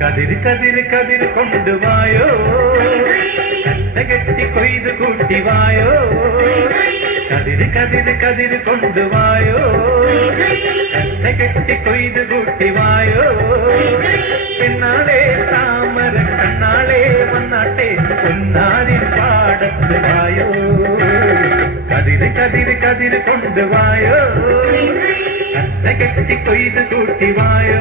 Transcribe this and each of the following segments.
കതിര് കതിര് കതിര് കൊണ്ടുവായോ, കെട്ടി കൊയ്ത് കൂട്ടിവായോ. കതിര് കതിര് കതിര് കൊണ്ടുവായോ, കെട്ടി കൊയ്ത് കൂട്ടിവായോ. പെണ്ണാളെ താമര കണ്ണാളെ വന്നാട്ടെ പൊന്നാരിൻ പാടത്ത് വായോ. കതിര് കതിര് കതിര് കൊണ്ടുവായോ, കെട്ടി കൊയ്ത് കൂട്ടിവായോ.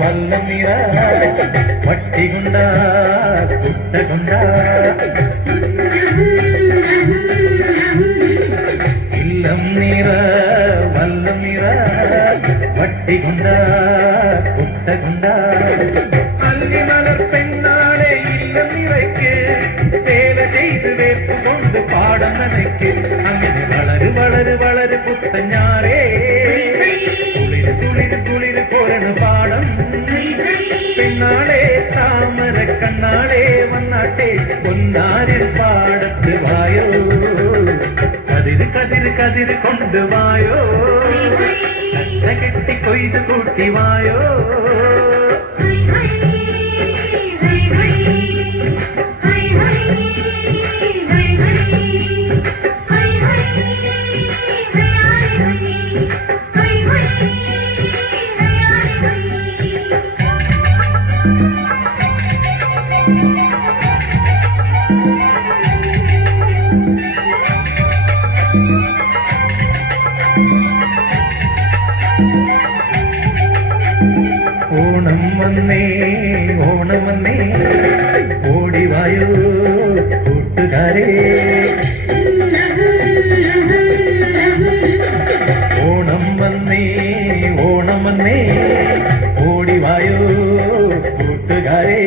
വല്ലം നിറ വട്ടികൊണ്ട കുട്ടകൊണ്ട ഇല്ലം നിറ വല്ലം നിറ വട്ടികൊണ്ട കുട്ടകൊണ്ട. അല്ലിമലർ പെണ്ണാളെ ഇല്ലം നിറയ്ക്ക് വേല ചെയ്ത് വേർപ്പ് കൊണ്ട് പാടം നനയ്ക്ക്. അങ്ങനെ വളര് വളര് വളര് പുത്തഞ്ഞാറേ കുളിര് കുളിര് പോരണ പാടം. പെണ്ണാളെ താമര കണ്ണാളെ വന്നാട്ടെ പൊന്നാരിൽ പാടത്ത് വായോ. കതിര് കതിര് കതിര് കൊണ്ടുവായോ, കെട്ടി കൊയ്ത് കൂട്ടിവായോ. ഓണം വന്നേ ഓണം വന്നേ ഓടിവായോ കൂട്ടുകാരേ. ഓണം വന്നേ ഓണം വന്നേ ഓടിവായോ കൂട്ടുകാരേ.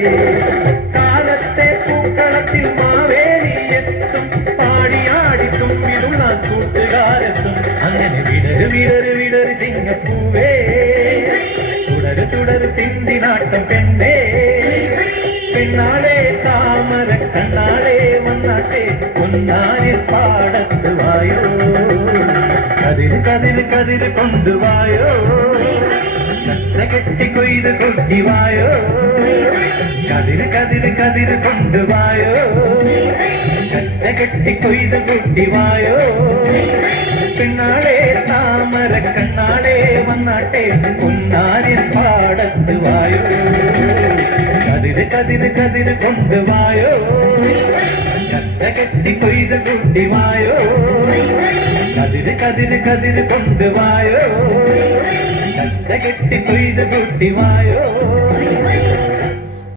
കാലത്തെ പൂക്കളത്തിൽ മാവേലി എത്തും, പാടിയാടി തുമ്പിലുള്ള കൂട്ടുകാരെത്തും. അങ്ങനെ വിടര് വിടര് വിടര് ചിങ്ങപ്പൂവേ, തുടര് തുടര് തിന്തിനാട്ടം പെണ്ണേ. പെണ്ണാളെ താമര കണ്ണാളെ വന്നാട്ടെ പൊന്നാരിൽ പാടത്ത് വായോ. കതിര് കതിര് കതിര് കൊണ്ടുവായോ, കെട്ടി കൊയ്ത് കൊട്ടിവായോ. കതിര് കതിര് കതിര് കൊണ്ടുവായോ, കെട്ടി കൊയ്ത് കൊട്ടിവായോ. പെണ്ണാളെ താമര കണ്ണാളെ വന്നാട്ടെ പൊന്നാരിൽ പാടത്ത് വായോ. കതിര് കതിര് കതിര് കൊണ്ടുവായോ, കെട്ടി കൊയ്ത് കൂട്ടിവായോ. കതിര് കതിര് കതിര് കൊണ്ടുവായോ, കെട്ടി കൊയ്ത് കൂട്ടിവായോ.